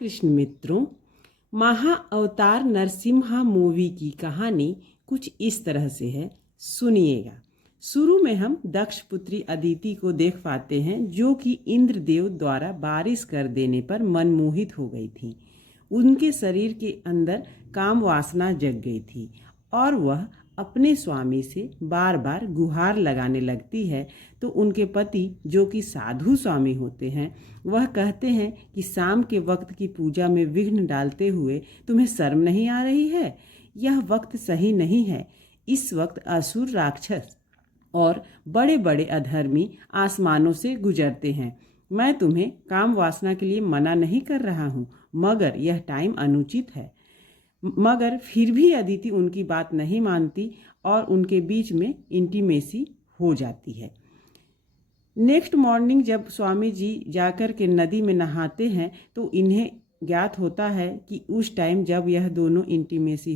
कृष्ण मित्रों, महा अवतार नरसिम्हा मूवी की कहानी कुछ इस तरह से है, सुनिएगा। शुरू में हम दक्ष पुत्री अदिति को देख पाते हैं, जो कि इंद्रदेव द्वारा बारिश कर देने पर मनमोहित हो गई थी। उनके शरीर के अंदर काम वासना जग गई थी और वह अपने स्वामी से बार बार गुहार लगाने लगती है। तो उनके पति, जो कि साधु स्वामी होते हैं, वह कहते हैं कि शाम के वक्त की पूजा में विघ्न डालते हुए तुम्हें शर्म नहीं आ रही है? यह वक्त सही नहीं है। इस वक्त असुर, राक्षस और बड़े बड़े अधर्मी आसमानों से गुजरते हैं। मैं तुम्हें काम वासना के लिए मना नहीं कर रहा हूँ, मगर यह टाइम अनुचित है। मगर फिर भी अदिति उनकी बात नहीं मानती और उनके बीच में इंटीमेसी हो जाती है। नेक्स्ट मॉर्निंग जब स्वामी जी जाकर के नदी में नहाते हैं तो इन्हें ज्ञात होता है कि उस टाइम जब यह दोनों इंटीमेट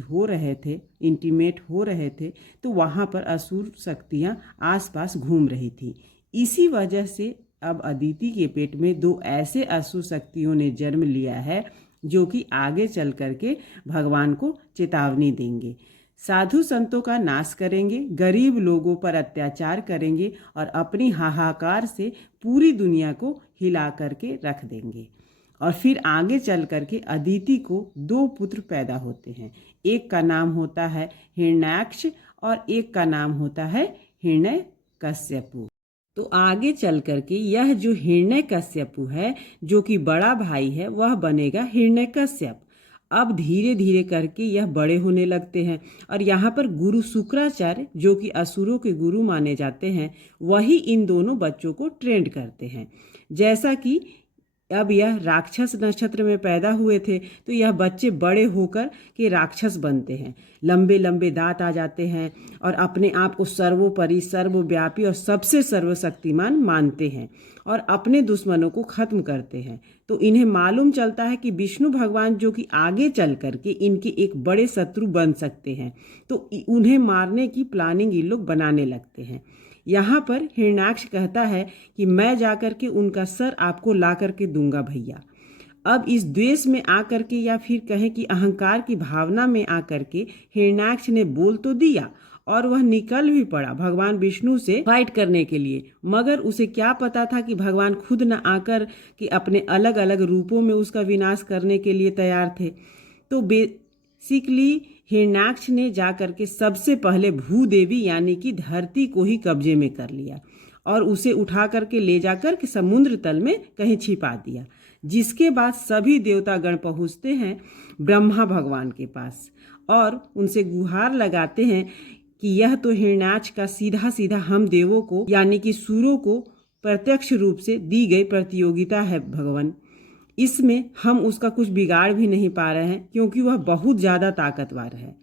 हो रहे थे तो वहाँ पर असुर शक्तियाँ आसपास घूम रही थी। इसी वजह से अब अदिति के पेट में दो ऐसे असुर शक्तियों ने जन्म लिया है, जो कि आगे चल करके भगवान को चेतावनी देंगे, साधु संतों का नाश करेंगे, गरीब लोगों पर अत्याचार करेंगे और अपनी हाहाकार से पूरी दुनिया को हिला करके रख देंगे। और फिर आगे चल करके अदिति को दो पुत्र पैदा होते हैं। एक का नाम होता है हिरण्याक्ष और एक का नाम होता है हिरण्यकश्यपु। तो आगे चल करके यह जो हिरण्यकश्यपु है, जो कि बड़ा भाई है, वह बनेगा हिरण्यकश्यप। अब धीरे धीरे करके यह बड़े होने लगते हैं और यहाँ पर गुरु शुक्राचार्य, जो कि असुरों के गुरु माने जाते हैं, वही इन दोनों बच्चों को ट्रेंड करते हैं। जैसा कि अब यह राक्षस नक्षत्र में पैदा हुए थे तो यह बच्चे बड़े होकर के राक्षस बनते हैं। लंबे लंबे दांत आ जाते हैं और अपने आप को सर्वोपरि, सर्वव्यापी और सबसे सर्वशक्तिमान मानते हैं और अपने दुश्मनों को खत्म करते हैं। तो इन्हें मालूम चलता है कि विष्णु भगवान, जो कि आगे चल करके इनके एक बड़े शत्रु बन सकते हैं, तो उन्हें मारने की प्लानिंग ये लोग बनाने लगते हैं। यहाँ पर हिरण्याक्ष कहता है कि मैं जाकर के उनका सर आपको ला करके दूंगा भैया। अब इस द्वेष में आकर के, या फिर कहें कि अहंकार की भावना में आकर के, हिरण्याक्ष ने बोल तो दिया और वह निकल भी पड़ा भगवान विष्णु से फाइट करने के लिए। मगर उसे क्या पता था कि भगवान खुद न आकर कि अपने अलग अलग रूपों में उसका विनाश करने के लिए तैयार थे। तो बेसिकली हिरण्याक्ष ने जाकर के सबसे पहले भूदेवी यानी कि धरती को ही कब्जे में कर लिया और उसे उठा करके ले जाकर के समुद्र तल में कहीं छिपा दिया। जिसके बाद सभी देवतागण पहुँचते हैं ब्रह्मा भगवान के पास और उनसे गुहार लगाते हैं कि यह तो हिरण्याक्ष का सीधा सीधा हम देवों को यानी कि सूरों को प्रत्यक्ष रूप से दी गई प्रतियोगिता है भगवान। इसमें हम उसका कुछ बिगाड़ भी नहीं पा रहे हैं, क्योंकि वह बहुत ज़्यादा ताकतवर है।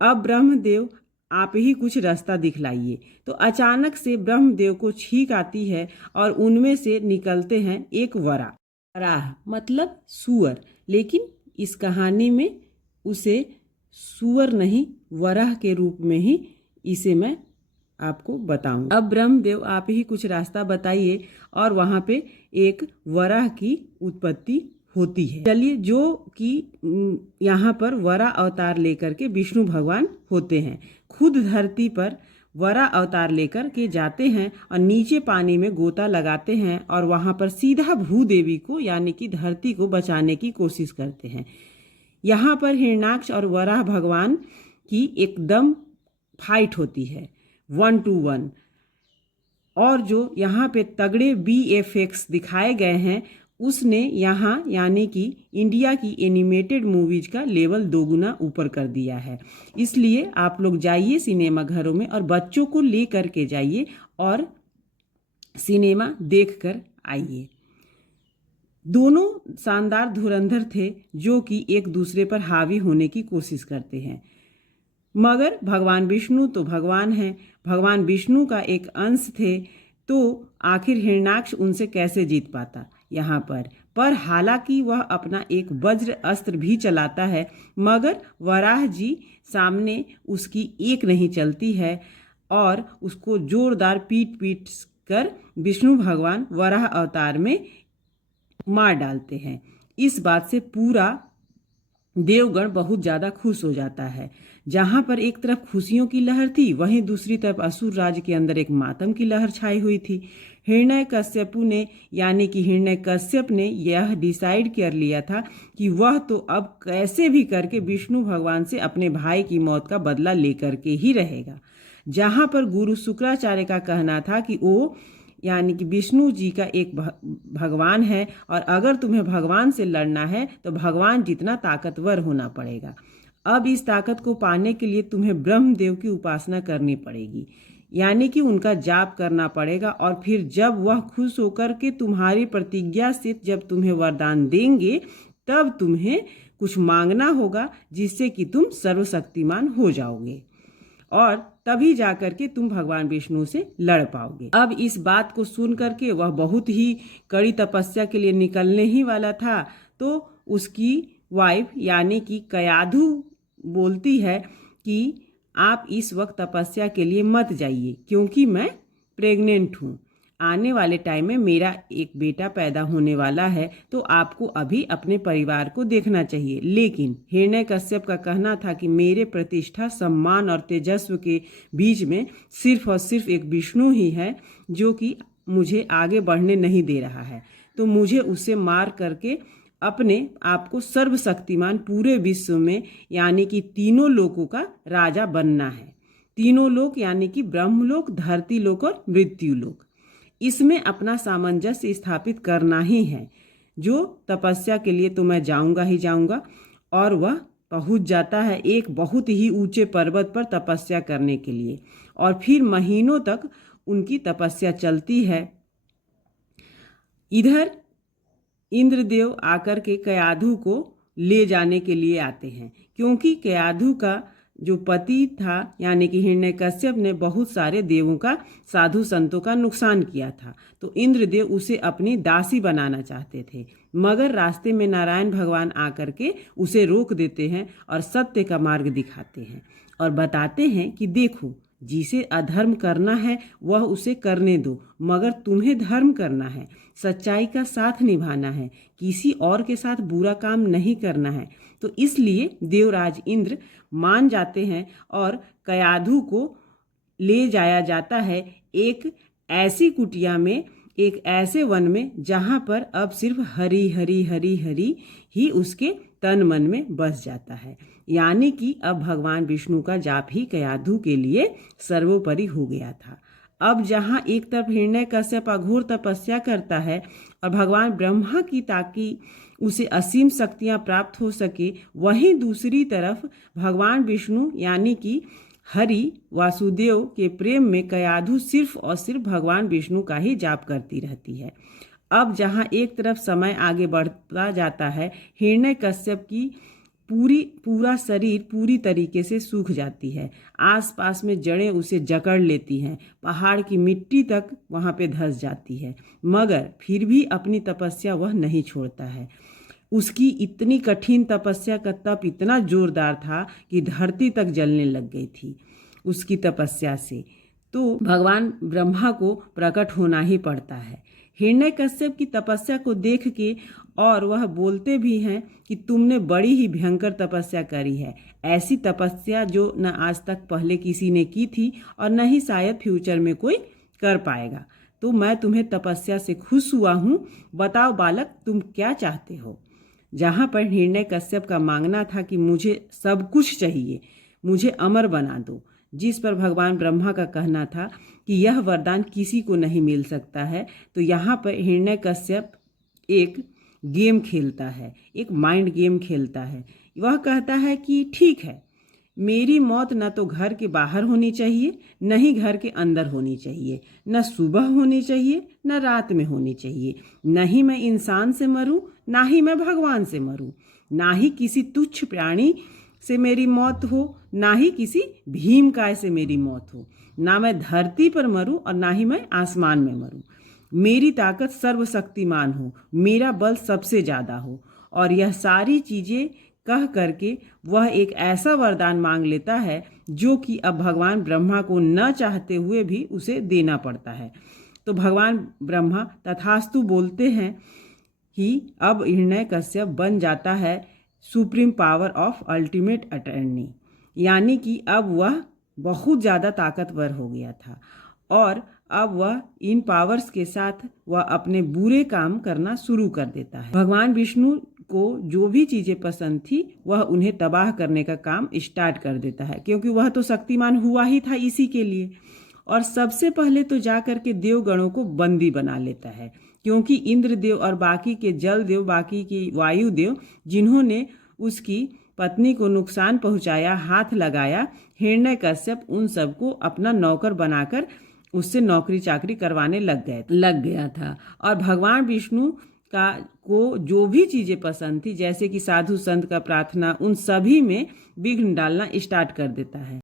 अब ब्रह्मदेव, आप ही कुछ रास्ता दिखलाइए। तो अचानक से ब्रह्मदेव को छींक आती है और उनमें से निकलते हैं एक वराह मतलब सुअर, लेकिन इस कहानी में उसे सुअर नहीं, वराह के रूप में ही इसे मैं आपको बताऊंगा। अब ब्रह्मदेव, आप ही कुछ रास्ता बताइए और वहाँ पे एक वराह की उत्पत्ति होती है। चलिए, जो कि यहाँ पर वराह अवतार लेकर के विष्णु भगवान होते हैं, खुद धरती पर वराह अवतार लेकर के जाते हैं और नीचे पानी में गोता लगाते हैं और वहाँ पर सीधा भूदेवी को यानी कि धरती को बचाने की कोशिश करते हैं। यहाँ पर हिरण्याक्ष और वराह भगवान की एकदम फाइट होती है 1 to 1। और जो यहाँ पे तगड़े VFX दिखाए गए हैं, उसने यहाँ यानी कि इंडिया की एनिमेटेड मूवीज का लेवल 2 गुना ऊपर कर दिया है। इसलिए आप लोग जाइए सिनेमा घरों में और बच्चों को ले करके जाइए और सिनेमा देख कर आइए। दोनों शानदार धुरंधर थे, जो कि एक दूसरे पर हावी होने की कोशिश करते हैं। मगर भगवान विष्णु तो भगवान हैं, भगवान विष्णु का एक अंश थे, तो आखिर हिरण्याक्ष उनसे कैसे जीत पाता यहाँ पर हालांकि वह अपना एक वज्र अस्त्र भी चलाता है, मगर वराह जी सामने उसकी एक नहीं चलती है और उसको जोरदार पीट कर विष्णु भगवान वराह अवतार में मार डालते हैं। इस बात से पूरा देवगण बहुत ज्यादा खुश हो जाता है। जहां पर एक तरफ खुशियों की लहर थी, वहीं दूसरी तरफ असुर राज्य के अंदर एक मातम की लहर छाई हुई थी। हिरण्यकश्यपु ने यानी कि हिरण्यकश्यप ने यह डिसाइड कर लिया था कि वह तो अब कैसे भी करके विष्णु भगवान से अपने भाई की मौत का बदला लेकर के ही रहेगा। जहां पर गुरु शुक्राचार्य का कहना था कि वो यानी कि विष्णु जी का एक भगवान है, और अगर तुम्हें भगवान से लड़ना है तो भगवान जितना ताकतवर होना पड़ेगा। अब इस ताकत को पाने के लिए तुम्हें ब्रह्मदेव की उपासना करनी पड़ेगी, यानी कि उनका जाप करना पड़ेगा। और फिर जब वह खुश होकर के तुम्हारी प्रतिज्ञा से जब तुम्हें वरदान देंगे, तब तुम्हें कुछ मांगना होगा जिससे कि तुम सर्वशक्तिमान हो जाओगे, और तभी जाकर के तुम भगवान विष्णु से लड़ पाओगे। अब इस बात को सुन करके वह बहुत ही कड़ी तपस्या के लिए निकलने ही वाला था, तो उसकी वाइफ यानी कि कयाधु बोलती है कि आप इस वक्त तपस्या के लिए मत जाइए, क्योंकि मैं प्रेग्नेंट हूँ। आने वाले टाइम में मेरा एक बेटा पैदा होने वाला है, तो आपको अभी अपने परिवार को देखना चाहिए। लेकिन हिरण्यकश्यप का कहना था कि मेरे प्रतिष्ठा, सम्मान और तेजस्व के बीच में सिर्फ और सिर्फ एक विष्णु ही है जो कि मुझे आगे बढ़ने नहीं दे रहा है, तो मुझे उसे मार करके अपने आप को सर्वशक्तिमान पूरे विश्व में यानी कि तीनों लोकों का राजा बनना है। तीनों लोक यानी कि ब्रह्मलोक, धरती लोक और मृत्यु लोक, इसमें अपना सामंजस्य स्थापित करना ही है। जो तपस्या के लिए तो मैं जाऊंगा ही जाऊंगा। और वह पहुंच जाता है एक बहुत ही ऊंचे पर्वत पर तपस्या करने के लिए, और फिर महीनों तक उनकी तपस्या चलती है। इधर इंद्रदेव आकर के कयाधु को ले जाने के लिए आते हैं, क्योंकि कयाधु का जो पति था यानी कि हिरण्यकश्यप ने बहुत सारे देवों का, साधु संतों का नुकसान किया था, तो इंद्रदेव उसे अपनी दासी बनाना चाहते थे। मगर रास्ते में नारायण भगवान आकर के उसे रोक देते हैं और सत्य का मार्ग दिखाते हैं और बताते हैं कि देखो, जिसे अधर्म करना है वह उसे करने दो, मगर तुम्हें धर्म करना है, सच्चाई का साथ निभाना है, किसी और के साथ बुरा काम नहीं करना है। तो इसलिए देवराज इंद्र मान जाते हैं और कयाधु को ले जाया जाता है एक ऐसी कुटिया में, एक ऐसे वन में जहाँ पर अब सिर्फ हरी हरी हरी हरी ही उसके तन मन में बस जाता है। यानी कि अब भगवान विष्णु का जाप ही कयाधु के लिए सर्वोपरि हो गया था। अब जहाँ एक तरफ हिरण्यकश्यप अघोर तपस्या करता है और भगवान ब्रह्मा की ताकि उसे असीम शक्तियाँ प्राप्त हो सके, वहीं दूसरी तरफ भगवान विष्णु यानी कि हरि वासुदेव के प्रेम में कयाधु सिर्फ और सिर्फ भगवान विष्णु का ही जाप करती रहती है। अब जहाँ एक तरफ समय आगे बढ़ता जाता है, हिरण्यकश्यप की पूरा शरीर पूरी तरीके से सूख जाती है, आसपास में जड़ें उसे जकड़ लेती हैं, पहाड़ की मिट्टी तक वहाँ पे धंस जाती है, मगर फिर भी अपनी तपस्या वह नहीं छोड़ता है। उसकी इतनी कठिन तपस्या का तप इतना जोरदार था कि धरती तक जलने लग गई थी उसकी तपस्या से। तो भगवान ब्रह्मा को प्रकट होना ही पड़ता है। हिरण्यकश्यप की तपस्या को देख के और वह बोलते भी हैं कि तुमने बड़ी ही भयंकर तपस्या करी है, ऐसी तपस्या जो न आज तक पहले किसी ने की थी और न ही शायद फ्यूचर में कोई कर पाएगा। तो मैं तुम्हें तपस्या से खुश हुआ हूँ, बताओ बालक तुम क्या चाहते हो। जहाँ पर हिरण्यकश्यप का मांगना था कि मुझे सब कुछ चाहिए, मुझे अमर बना दो, जिस पर भगवान ब्रह्मा का कहना था कि यह वरदान किसी को नहीं मिल सकता है। तो यहाँ पर हिरण्यकश्यप एक गेम खेलता है, एक माइंड गेम खेलता है। वह कहता है कि ठीक है, मेरी मौत न तो घर के बाहर होनी चाहिए, न ही घर के अंदर होनी चाहिए, न सुबह होनी चाहिए न रात में होनी चाहिए, न ही मैं इंसान से मरूं, ना ही मैं भगवान से मरूं, ना ही किसी तुच्छ प्राणी से मेरी मौत हो, ना ही किसी भीमकाय से मेरी मौत हो, ना मैं धरती पर मरूं और ना ही मैं आसमान में मरूं। मेरी ताकत सर्वशक्तिमान हो, मेरा बल सबसे ज़्यादा हो। और यह सारी चीज़ें कह करके वह एक ऐसा वरदान मांग लेता है जो कि अब भगवान ब्रह्मा को न चाहते हुए भी उसे देना पड़ता है। तो भगवान ब्रह्मा तथास्तु बोलते हैं ही अब हिरण्यकश्यप बन जाता है supreme power of ultimate attorney, यानी कि अब वह बहुत ज़्यादा ताकतवर हो गया था और अब वह इन पावर्स के साथ वह अपने बुरे काम करना शुरू कर देता है। भगवान विष्णु को जो भी चीज़ें पसंद थी वह उन्हें तबाह करने का काम स्टार्ट कर देता है, क्योंकि वह तो शक्तिमान हुआ ही था इसी के लिए। और सबसे पहले तो जा करके देवगणों को बंदी बना लेता है, क्योंकि इंद्रदेव और बाकी के जल देव, बाकी के वायुदेव जिन्होंने उसकी पत्नी को नुकसान पहुंचाया, हाथ लगाया, हिरण्यकश्यप उन सबको अपना नौकर बनाकर उससे नौकरी चाकरी करवाने लग गया था। और भगवान विष्णु को जो भी चीज़ें पसंद थी, जैसे कि साधु संत का प्रार्थना, उन सभी में विघ्न डालना स्टार्ट कर देता है।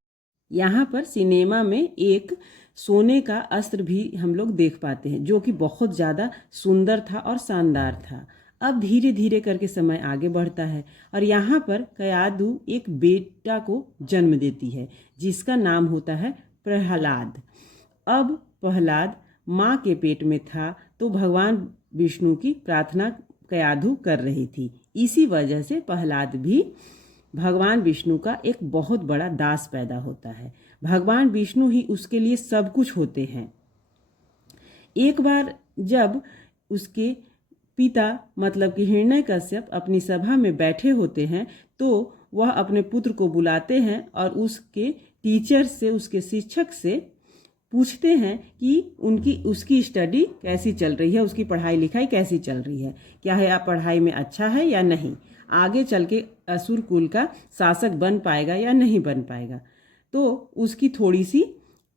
यहाँ पर सिनेमा में एक सोने का अस्त्र भी हम लोग देख पाते हैं, जो कि बहुत ज़्यादा सुंदर था और शानदार था। अब धीरे धीरे करके समय आगे बढ़ता है और यहाँ पर कयाधु एक बेटा को जन्म देती है, जिसका नाम होता है प्रहलाद। अब प्रहलाद माँ के पेट में था तो भगवान विष्णु की प्रार्थना कयाधु कर रही थी। इसी वजह से प्रहलाद भी भगवान विष्णु का एक बहुत बड़ा दास पैदा होता है। भगवान विष्णु ही उसके लिए सब कुछ होते हैं। एक बार जब उसके पिता मतलब कि हिरण्यकश्यप अपनी सभा में बैठे होते हैं तो वह अपने पुत्र को बुलाते हैं और उसके टीचर से, उसके शिक्षक से पूछते हैं कि उसकी स्टडी कैसी चल रही है, उसकी पढ़ाई लिखाई कैसी चल रही है, क्या है आप पढ़ाई में अच्छा है या नहीं, आगे चल के असुर कुल का शासक बन पाएगा या नहीं बन पाएगा। तो उसकी थोड़ी सी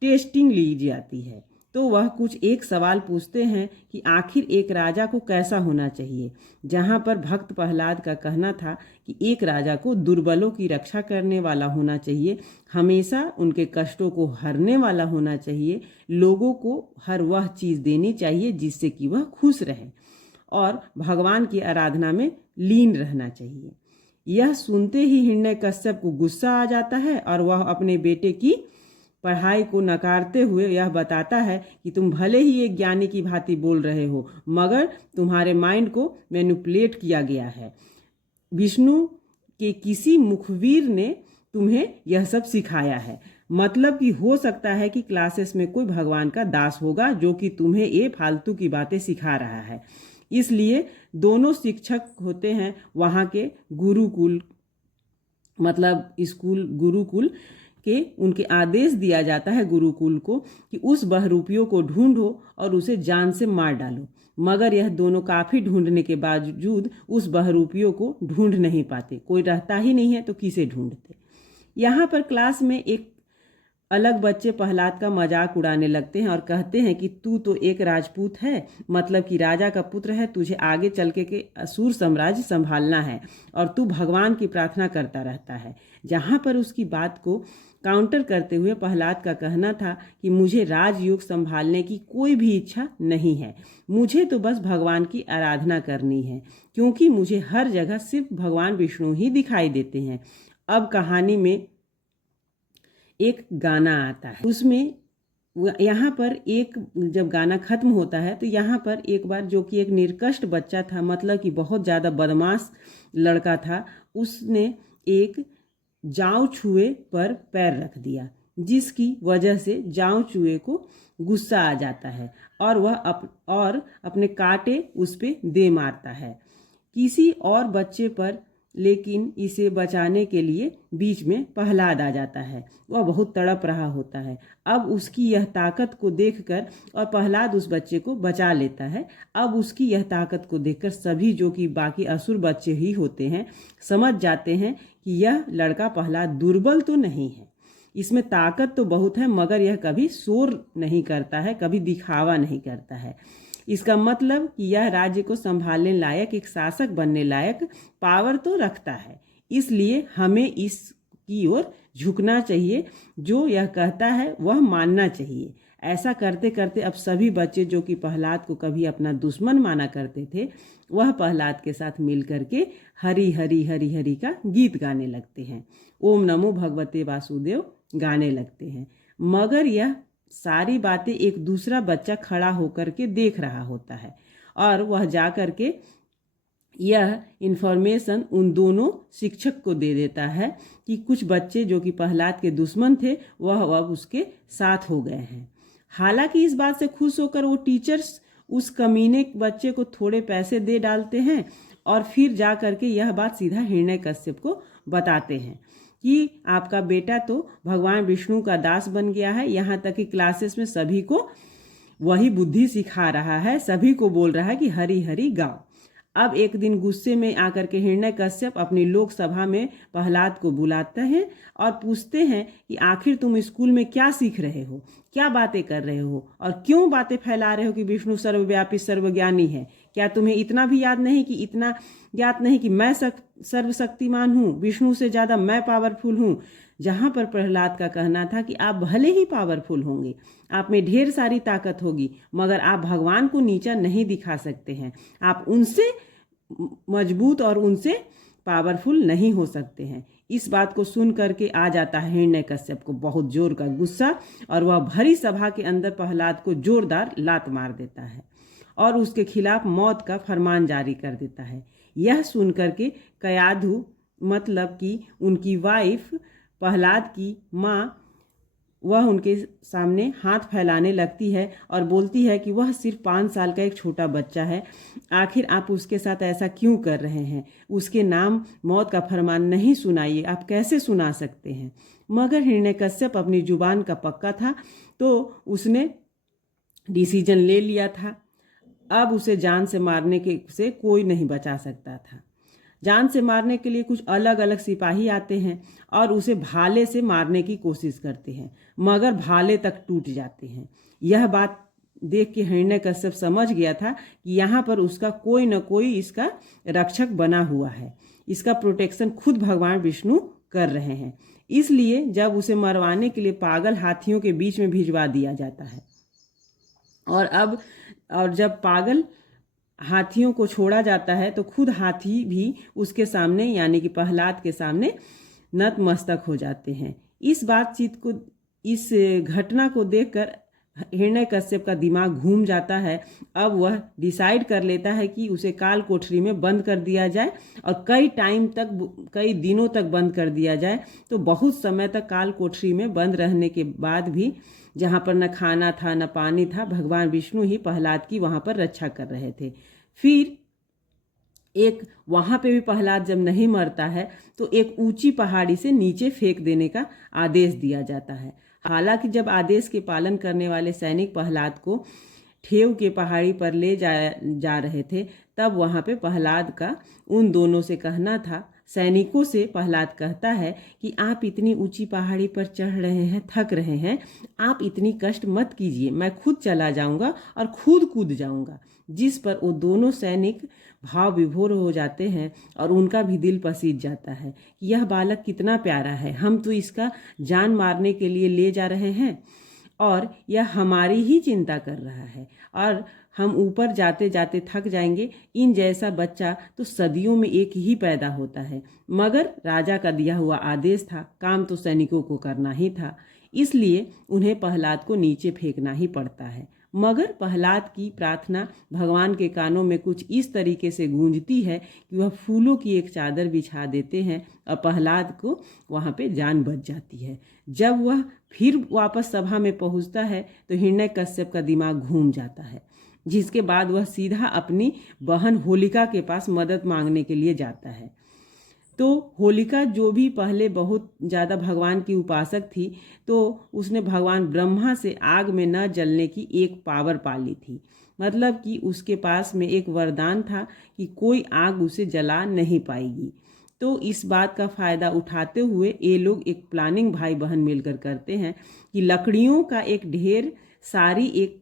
टेस्टिंग ली जाती है। तो वह कुछ एक सवाल पूछते हैं कि आखिर एक राजा को कैसा होना चाहिए, जहाँ पर भक्त प्रहलाद का कहना था कि एक राजा को दुर्बलों की रक्षा करने वाला होना चाहिए, हमेशा उनके कष्टों को हरने वाला होना चाहिए, लोगों को हर वह चीज़ देनी चाहिए जिससे कि वह खुश रहे और भगवान की आराधना में लीन रहना चाहिए। यह सुनते ही हिरण्यकश्यप को गुस्सा आ जाता है और वह अपने बेटे की पढ़ाई को नकारते हुए यह बताता है कि तुम भले ही एक ज्ञानी की भांति बोल रहे हो, मगर तुम्हारे माइंड को मैनिपुलेट किया गया है। विष्णु के किसी मुखबिर ने तुम्हें यह सब सिखाया है। मतलब कि हो सकता है कि क्लासेस में कोई भगवान का दास होगा जो कि तुम्हें ये फालतू की बातें सिखा रहा है। इसलिए दोनों शिक्षक होते हैं वहाँ के गुरुकुल, मतलब स्कूल गुरुकुल के, उनके आदेश दिया जाता है गुरुकुल को कि उस बहरूपियों को ढूंढो और उसे जान से मार डालो। मगर यह दोनों काफ़ी ढूंढने के बावजूद उस बहरूपियों को ढूंढ नहीं पाते, कोई रहता ही नहीं है तो किसे ढूंढते। यहाँ पर क्लास में एक अलग बच्चे प्रहलाद का मजाक उड़ाने लगते हैं और कहते हैं कि तू तो एक राजपूत है, मतलब कि राजा का पुत्र है, तुझे आगे चल के असुर साम्राज्य संभालना है और तू भगवान की प्रार्थना करता रहता है। जहाँ पर उसकी बात को काउंटर करते हुए प्रहलाद का कहना था कि मुझे राजयोग संभालने की कोई भी इच्छा नहीं है, मुझे तो बस भगवान की आराधना करनी है, क्योंकि मुझे हर जगह सिर्फ भगवान विष्णु ही दिखाई देते हैं। अब कहानी में एक गाना आता है, उसमें यहाँ पर एक जब गाना खत्म होता है तो यहाँ पर एक बार जो कि एक निर्कष्ट बच्चा था, मतलब कि बहुत ज़्यादा बदमाश लड़का था, उसने एक जांव चूहे पर पैर रख दिया, जिसकी वजह से जांव चूहे को गुस्सा आ जाता है और वह अपने कांटे उस पे दे मारता है किसी और बच्चे पर। लेकिन इसे बचाने के लिए बीच में प्रहलाद आ जाता है, वह बहुत तड़प रहा होता है। अब उसकी यह ताकत को देखकर और प्रहलाद उस बच्चे को बचा लेता है। अब उसकी यह ताकत को देखकर सभी जो कि बाकी असुर बच्चे ही होते हैं समझ जाते हैं कि यह लड़का प्रहलाद दुर्बल तो नहीं है, इसमें ताकत तो बहुत है, मगर यह कभी शोर नहीं करता है, कभी दिखावा नहीं करता है। इसका मतलब कि यह राज्य को संभालने लायक, एक शासक बनने लायक पावर तो रखता है, इसलिए हमें इसकी ओर झुकना चाहिए, जो यह कहता है वह मानना चाहिए। ऐसा करते करते अब सभी बच्चे जो कि प्रहलाद को कभी अपना दुश्मन माना करते थे, वह प्रहलाद के साथ मिल करके हरि हरि हरि हरि का गीत गाने लगते हैं, ओम नमो भगवते वासुदेव गाने लगते हैं। मगर यह सारी बातें एक दूसरा बच्चा खड़ा होकर के देख रहा होता है और वह जा कर के यह इन्फॉर्मेशन उन दोनों शिक्षक को दे देता है कि कुछ बच्चे जो कि प्रहलाद के दुश्मन थे वह अब उसके साथ हो गए हैं। हालांकि इस बात से खुश होकर वो टीचर्स उस कमीने बच्चे को थोड़े पैसे दे डालते हैं और फिर जा करके यह बात सीधा हिरण्यकश्यप को बताते हैं कि आपका बेटा तो भगवान विष्णु का दास बन गया है, यहाँ तक कि क्लासेस में सभी को वही बुद्धि सिखा रहा है, सभी को बोल रहा है कि हरि हरि गाओ। अब एक दिन गुस्से में आकर के हिरण्यकश्यप अपनी लोकसभा में प्रहलाद को बुलाते हैं और पूछते हैं कि आखिर तुम स्कूल में क्या सीख रहे हो, क्या बातें कर रहे हो और क्यों बातें फैला रहे हो कि विष्णु सर्वव्यापी सर्वज्ञानी है। क्या तुम्हें इतना भी याद नहीं कि मैं सर्वशक्तिमान हूँ, विष्णु से ज़्यादा मैं पावरफुल हूँ। जहाँ पर प्रहलाद का कहना था कि आप भले ही पावरफुल होंगे, आप में ढेर सारी ताकत होगी, मगर आप भगवान को नीचा नहीं दिखा सकते हैं, आप उनसे मजबूत और उनसे पावरफुल नहीं हो सकते हैं। इस बात को सुन करके आ जाता है हिरण्यकश्यप को बहुत जोर का गुस्सा और वह भरी सभा के अंदर प्रहलाद को जोरदार लात मार देता है और उसके खिलाफ मौत का फरमान जारी कर देता है। यह सुन करके कयाधु मतलब कि उनकी वाइफ प्रहलाद की माँ वह उनके सामने हाथ फैलाने लगती है और बोलती है कि वह सिर्फ 5 साल का एक छोटा बच्चा है, आखिर आप उसके साथ ऐसा क्यों कर रहे हैं, उसके नाम मौत का फरमान नहीं सुनाइए, आप कैसे सुना सकते हैं। मगर हिरण्यकश्यप अपनी जुबान का पक्का था तो उसने डिसीजन ले लिया था। अब उसे जान से मारने से कोई नहीं बचा सकता था। जान से मारने के लिए कुछ अलग अलग सिपाही आते हैं और उसे भाले से मारने की कोशिश करते हैं, मगर भाले तक टूट जाते हैं। यह बात देख के हिरण्यकश्यप समझ गया था कि यहाँ पर उसका कोई न कोई इसका रक्षक बना हुआ है, इसका प्रोटेक्शन खुद भगवान विष्णु कर रहे हैं। इसलिए जब उसे मरवाने के लिए पागल हाथियों के बीच में भिजवा दिया जाता है और जब पागल हाथियों को छोड़ा जाता है तो खुद हाथी भी उसके सामने यानी कि प्रहलाद के सामने नतमस्तक हो जाते हैं। इस घटना को देखकर हिरण्यकश्यप का दिमाग घूम जाता है। अब वह डिसाइड कर लेता है कि उसे काल कोठरी में बंद कर दिया जाए और कई दिनों तक बंद कर दिया जाए। तो बहुत समय तक काल कोठरी में बंद रहने के बाद भी जहाँ पर न खाना था न पानी था, भगवान विष्णु ही प्रहलाद की वहाँ पर रक्षा कर रहे थे। फिर वहाँ पे भी प्रहलाद जब नहीं मरता है तो एक ऊंची पहाड़ी से नीचे फेंक देने का आदेश दिया जाता है। हालांकि जब आदेश के पालन करने वाले सैनिक प्रहलाद को ठेव के पहाड़ी पर ले जा रहे थे, तब वहाँ पे प्रहलाद का उन दोनों से कहना था। सैनिकों से प्रहलाद कहता है कि आप इतनी ऊंची पहाड़ी पर चढ़ रहे हैं, थक रहे हैं, आप इतनी कष्ट मत कीजिए, मैं खुद चला जाऊंगा और खुद कूद जाऊंगा। जिस पर वो दोनों सैनिक भाव विभोर हो जाते हैं और उनका भी दिल पसीज जाता है कि यह बालक कितना प्यारा है, हम तो इसका जान मारने के लिए ले जा रहे हैं और यह हमारी ही चिंता कर रहा है और हम ऊपर जाते जाते थक जाएंगे। इन जैसा बच्चा तो सदियों में एक ही पैदा होता है, मगर राजा का दिया हुआ आदेश था, काम तो सैनिकों को करना ही था, इसलिए उन्हें प्रहलाद को नीचे फेंकना ही पड़ता है। मगर प्रहलाद की प्रार्थना भगवान के कानों में कुछ इस तरीके से गूंजती है कि वह फूलों की एक चादर बिछा देते हैं और प्रहलाद को वहाँ पे जान बच जाती है। जब वह फिर वापस सभा में पहुँचता है तो हिरण्यकश्यप का दिमाग घूम जाता है, जिसके बाद वह सीधा अपनी बहन होलिका के पास मदद मांगने के लिए जाता है। तो होलिका जो भी पहले बहुत ज़्यादा भगवान की उपासक थी, तो उसने भगवान ब्रह्मा से आग में न जलने की एक पावर पा ली थी। मतलब कि उसके पास में एक वरदान था कि कोई आग उसे जला नहीं पाएगी। तो इस बात का फ़ायदा उठाते हुए ये लोग एक प्लानिंग भाई बहन मिलकर करते हैं कि लकड़ियों का एक ढेर सारी एक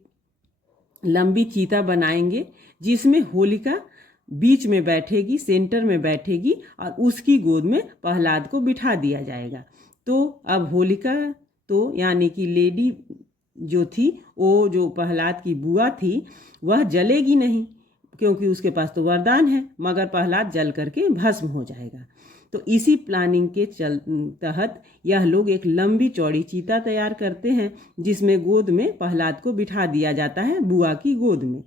लंबी चीता बनाएंगे, जिसमें होलिका बीच में बैठेगी, सेंटर में बैठेगी और उसकी गोद में प्रहलाद को बिठा दिया जाएगा। तो अब होलिका तो यानी कि लेडी जो थी, वो जो प्रहलाद की बुआ थी, वह जलेगी नहीं क्योंकि उसके पास तो वरदान है, मगर प्रहलाद जल करके भस्म हो जाएगा। तो इसी प्लानिंग के तहत यह लोग एक लंबी चौड़ी चीता तैयार करते हैं, जिसमें गोद में प्रहलाद को बिठा दिया जाता है, बुआ की गोद में।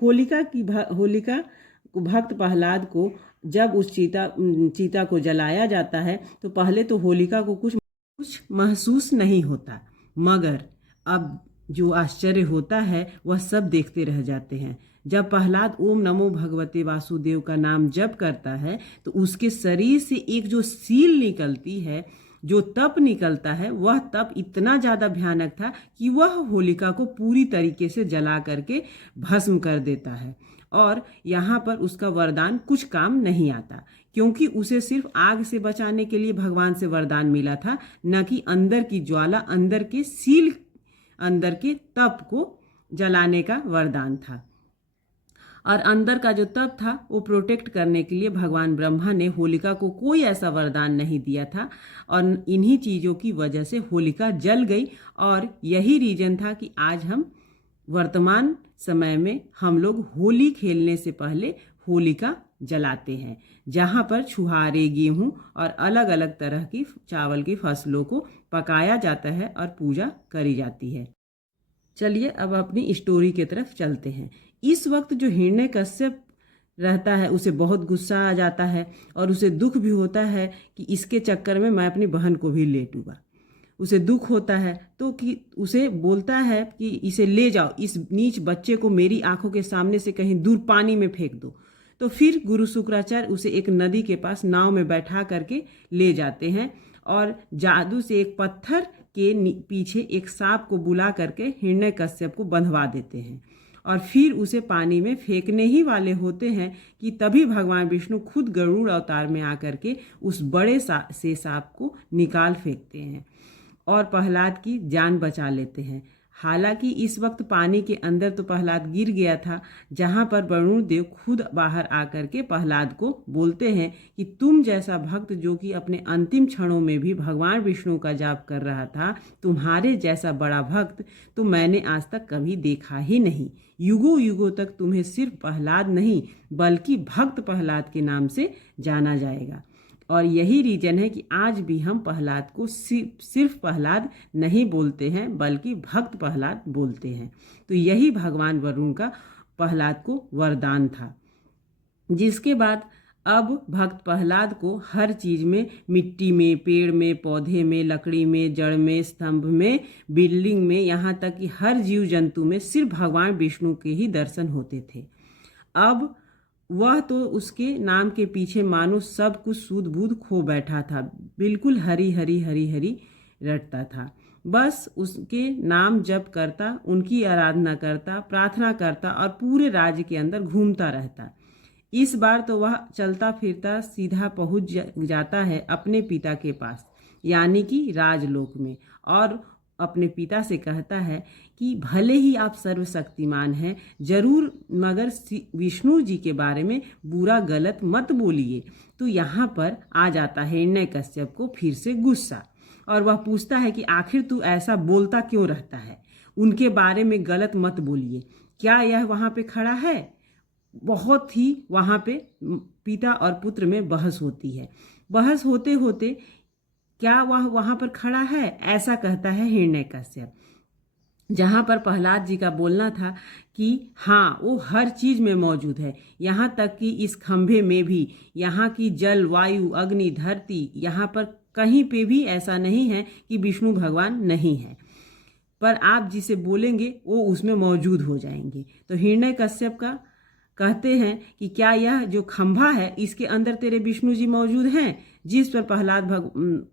होलिका भक्त प्रहलाद को जब उस चीता को जलाया जाता है तो पहले तो होलिका को कुछ महसूस नहीं होता, मगर अब जो आश्चर्य होता है वह सब देखते रह जाते हैं। जब प्रहलाद ओम नमो भगवते वासुदेव का नाम जप करता है तो उसके शरीर से एक जो सील निकलती है, जो तप निकलता है, वह तप इतना ज़्यादा भयानक था कि वह होलिका को पूरी तरीके से जला करके भस्म कर देता है। और यहाँ पर उसका वरदान कुछ काम नहीं आता, क्योंकि उसे सिर्फ आग से बचाने के लिए भगवान से वरदान मिला था, न कि अंदर की ज्वाला, अंदर के सील, अंदर के तप को जलाने का वरदान था। और अंदर का जो तप था वो प्रोटेक्ट करने के लिए भगवान ब्रह्मा ने होलिका को कोई ऐसा वरदान नहीं दिया था, और इन्हीं चीज़ों की वजह से होलिका जल गई। और यही रीजन था कि आज हम वर्तमान समय में हम लोग होली खेलने से पहले होलिका जलाते हैं, जहाँ पर छुहारे, गेहूँ और अलग अलग तरह की चावल की फसलों को पकाया जाता है और पूजा करी जाती है। चलिए अब अपनी स्टोरी की तरफ चलते हैं। इस वक्त जो हिरण्यकश्यप रहता है उसे बहुत गुस्सा आ जाता है और उसे दुख भी होता है कि इसके चक्कर में मैं अपनी बहन को भी ले डूबा। उसे दुख होता है तो कि उसे बोलता है कि इसे ले जाओ, इस नीच बच्चे को मेरी आंखों के सामने से कहीं दूर पानी में फेंक दो। तो फिर गुरु शुक्राचार्य उसे एक नदी के पास नाव में बैठा करके ले जाते हैं और जादू से एक पत्थर के पीछे एक सांप को बुला करके हिरण्यकश्यप को बंधवा देते हैं। और फिर उसे पानी में फेंकने ही वाले होते हैं कि तभी भगवान विष्णु खुद गरुड़ अवतार में आकर के उस बड़े से सांप को निकाल फेंकते हैं और प्रहलाद की जान बचा लेते हैं। हालांकि इस वक्त पानी के अंदर तो प्रहलाद गिर गया था, जहां पर वरुण देव खुद बाहर आकर के प्रहलाद को बोलते हैं कि तुम जैसा भक्त जो कि अपने अंतिम क्षणों में भी भगवान विष्णु का जाप कर रहा था, तुम्हारे जैसा बड़ा भक्त तो मैंने आज तक कभी देखा ही नहीं। युगों युगों तक तुम्हें सिर्फ प्रहलाद नहीं बल्कि भक्त प्रहलाद के नाम से जाना जाएगा। और यही रीजन है कि आज भी हम प्रहलाद को सिर्फ प्रहलाद नहीं बोलते हैं बल्कि भक्त प्रहलाद बोलते हैं। तो यही भगवान वरुण का प्रहलाद को वरदान था, जिसके बाद अब भक्त प्रहलाद को हर चीज में, मिट्टी में, पेड़ में, पौधे में, लकड़ी में, जड़ में, स्तंभ में, बिल्डिंग में, यहाँ तक कि हर जीव जंतु में सिर्फ भगवान विष्णु के ही दर्शन होते थे। अब वह तो उसके नाम के पीछे मानो सब कुछ सूद बूद खो बैठा था, बिल्कुल हरी हरी हरी हरी रटता था। बस उसके नाम जप करता, उनकी आराधना करता, प्रार्थना करता और पूरे राज्य के अंदर घूमता रहता। इस बार तो वह चलता फिरता सीधा पहुंच जाता है अपने पिता के पास, यानी कि राजलोक में, और अपने पिता से कहता है कि भले ही आप सर्वशक्तिमान हैं, जरूर, मगर विष्णु जी के बारे में बुरा गलत मत बोलिए। तो यहाँ पर आ जाता है हिरण्यकश्यप को फिर से गुस्सा, और वह पूछता है कि आखिर तू ऐसा बोलता क्यों रहता है, उनके बारे में गलत मत बोलिए। क्या यह वहाँ पे खड़ा है? बहुत ही वहाँ पे पिता और पुत्र में बहस होती है। बहस होते होते क्या वह वहाँ पर खड़ा है, ऐसा कहता है हिरण्यकश्यप। जहाँ पर प्रहलाद जी का बोलना था कि हाँ, वो हर चीज़ में मौजूद है, यहाँ तक कि इस खंभे में भी, यहाँ की जल, वायु, अग्नि, धरती, यहाँ पर कहीं पे भी ऐसा नहीं है कि विष्णु भगवान नहीं है, पर आप जिसे बोलेंगे वो उसमें मौजूद हो जाएंगे। तो हिरण्यकश्यप का कहते हैं कि क्या यह जो खंभा है इसके अंदर तेरे विष्णु जी मौजूद हैं? जिस पर प्रहलाद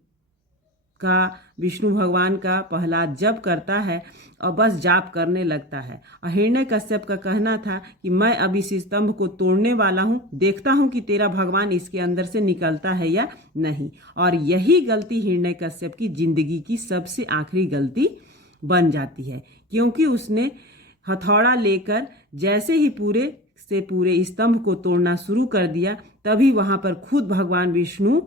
विष्णु भगवान का प्रहलाद जप करता है और बस जाप करने लगता है। और हिरण्यकश्यप का कहना था कि मैं अब इस स्तंभ को तोड़ने वाला हूँ, देखता हूँ कि तेरा भगवान इसके अंदर से निकलता है या नहीं। और यही गलती हिरण्यकश्यप की जिंदगी की सबसे आखिरी गलती बन जाती है, क्योंकि उसने हथौड़ा लेकर जैसे ही पूरे स्तंभ को तोड़ना शुरू कर दिया, तभी वहां पर खुद भगवान विष्णु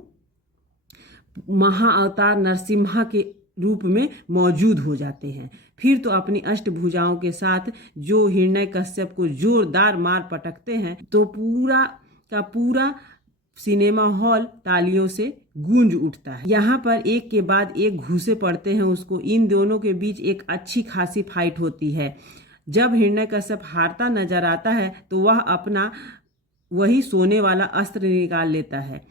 महाअवतार नरसिम्हा के रूप में मौजूद हो जाते हैं। फिर तो अपनी अष्टभुजाओं के साथ जो हिरण्यकश्यप को जोरदार मार पटकते हैं, तो पूरा का पूरा सिनेमा हॉल तालियों से गूंज उठता है। यहाँ पर एक के बाद एक घूसे पड़ते हैं उसको। इन दोनों के बीच एक अच्छी खासी फाइट होती है। जब हिरण्यकश्यप हारता नजर आता है तो वह अपना वही सोने वाला अस्त्र निकाल लेता है।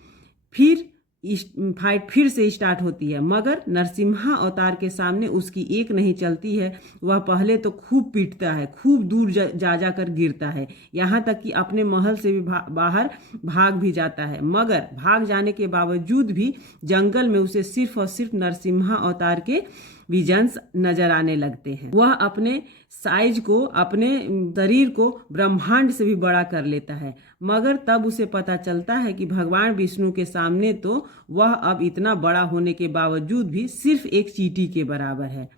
फिर फाइट फिर से स्टार्ट होती है, मगर नरसिम्हा अवतार के सामने उसकी एक नहीं चलती है। वह पहले तो खूब पीटता है, खूब दूर जा जाकर गिरता है, यहाँ तक कि अपने महल से भी बाहर भाग भी जाता है। मगर भाग जाने के बावजूद भी जंगल में उसे सिर्फ और सिर्फ नरसिम्हा अवतार के विजन्स नजर आने लगते हैं। वह अपने साइज को, अपने शरीर को ब्रह्मांड से भी बड़ा कर लेता है, मगर तब उसे पता चलता है कि भगवान विष्णु के सामने तो वह अब इतना बड़ा होने के बावजूद भी सिर्फ एक चींटी के बराबर है।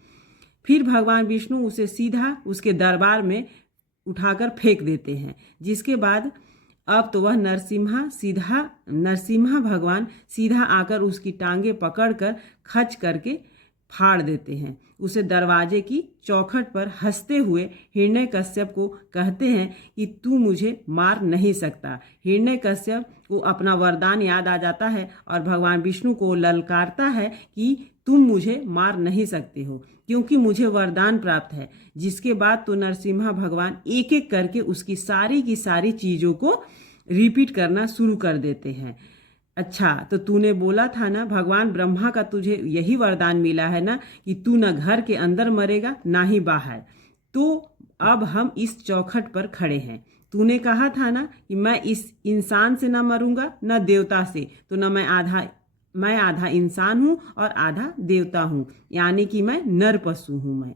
फिर भगवान विष्णु उसे सीधा उसके दरबार में उठाकर फेंक देते हैं, जिसके बाद अब तो वह नरसिम्हा भगवान सीधा आकर उसकी टांगे पकड़कर खच करके फाड़ देते हैं। उसे दरवाजे की चौखट पर हंसते हुए हिरण्यकश्यप को कहते हैं कि तू मुझे मार नहीं सकता। हिरण्यकश्यप को अपना वरदान याद आ जाता है और भगवान विष्णु को ललकारता है कि तुम मुझे मार नहीं सकते हो, क्योंकि मुझे वरदान प्राप्त है। जिसके बाद तो नरसिम्हा भगवान एक एक करके उसकी सारी की सारी चीज़ों को रिपीट करना शुरू कर देते हैं। अच्छा, तो तूने बोला था ना, भगवान ब्रह्मा का तुझे यही वरदान मिला है ना कि तू न घर के अंदर मरेगा ना ही बाहर। तो अब हम इस चौखट पर खड़े हैं। तूने कहा था ना कि मैं इस इंसान से ना मरूंगा न देवता से, तो न मैं आधा इंसान हूँ और आधा देवता हूँ, यानी कि मैं नर पशु हूँ। मैं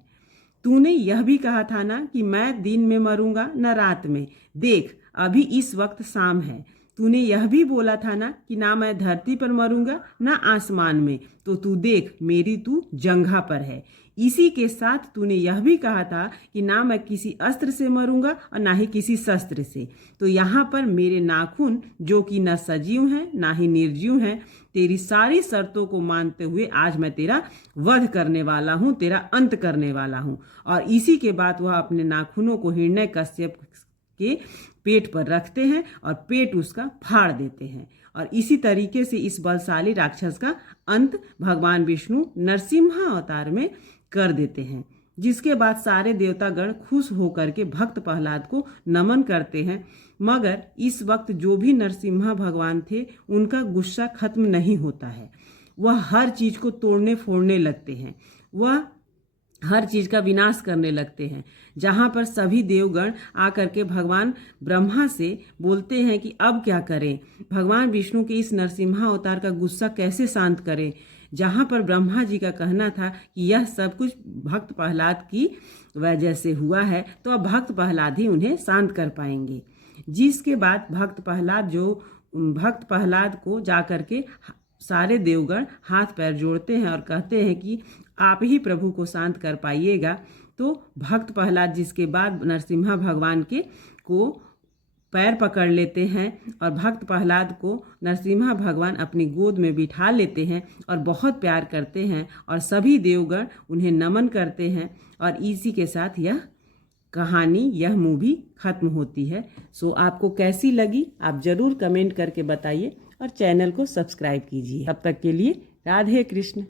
तूने यह भी कहा था ना कि मैं दिन में मरूंगा न रात में। देख, अभी इस वक्त शाम है। तूने यह भी बोला था ना कि ना मैं धरती पर मरूंगा ना आसमान में, तो तू देख मेरी तू जंघा पर है। इसी के साथ तूने यह भी कहा था कि ना मैं किसी अस्त्र से मरूंगा और ना ही किसी शस्त्र से। तो यहाँ पर मेरे नाखून, जो कि न सजीव हैं ना ही निर्जीव हैं, तेरी सारी शर्तों को मानते हुए आज मैं तेरा वध करने वाला हूँ, तेरा अंत करने वाला हूँ। और इसी के बाद वह अपने नाखूनों को हिरण्यकश्यप के पेट पर रखते हैं और पेट उसका फाड़ देते हैं। और इसी तरीके से इस बलशाली राक्षस का अंत भगवान विष्णु नरसिम्हा अवतार में कर देते हैं। जिसके बाद सारे देवतागण खुश होकर के भक्त प्रहलाद को नमन करते हैं। मगर इस वक्त जो भी नरसिम्हा भगवान थे, उनका गुस्सा खत्म नहीं होता है। वह हर चीज को तोड़ने फोड़ने लगते हैं, वह हर चीज का विनाश करने लगते हैं। जहां पर सभी देवगण आकर के भगवान ब्रह्मा से बोलते हैं कि अब क्या करें, भगवान विष्णु के इस नरसिम्हा अवतार का गुस्सा कैसे शांत करें। जहां पर ब्रह्मा जी का कहना था कि यह सब कुछ भक्त प्रहलाद की वजह से हुआ है, तो अब भक्त प्रहलाद ही उन्हें शांत कर पाएंगे। जिसके बाद भक्त प्रहलाद को जाकर के सारे देवगण हाथ पैर जोड़ते हैं और कहते हैं कि आप ही प्रभु को शांत कर पाइएगा। तो भक्त प्रहलाद जिसके बाद नरसिम्हा भगवान को पैर पकड़ लेते हैं और भक्त प्रहलाद को नरसिम्हा भगवान अपनी गोद में बिठा लेते हैं और बहुत प्यार करते हैं और सभी देवगण उन्हें नमन करते हैं। और इसी के साथ यह कहानी, यह मूवी खत्म होती है। सो आपको कैसी लगी आप ज़रूर कमेंट करके बताइए और चैनल को सब्सक्राइब कीजिए। तब तक के लिए राधे कृष्ण।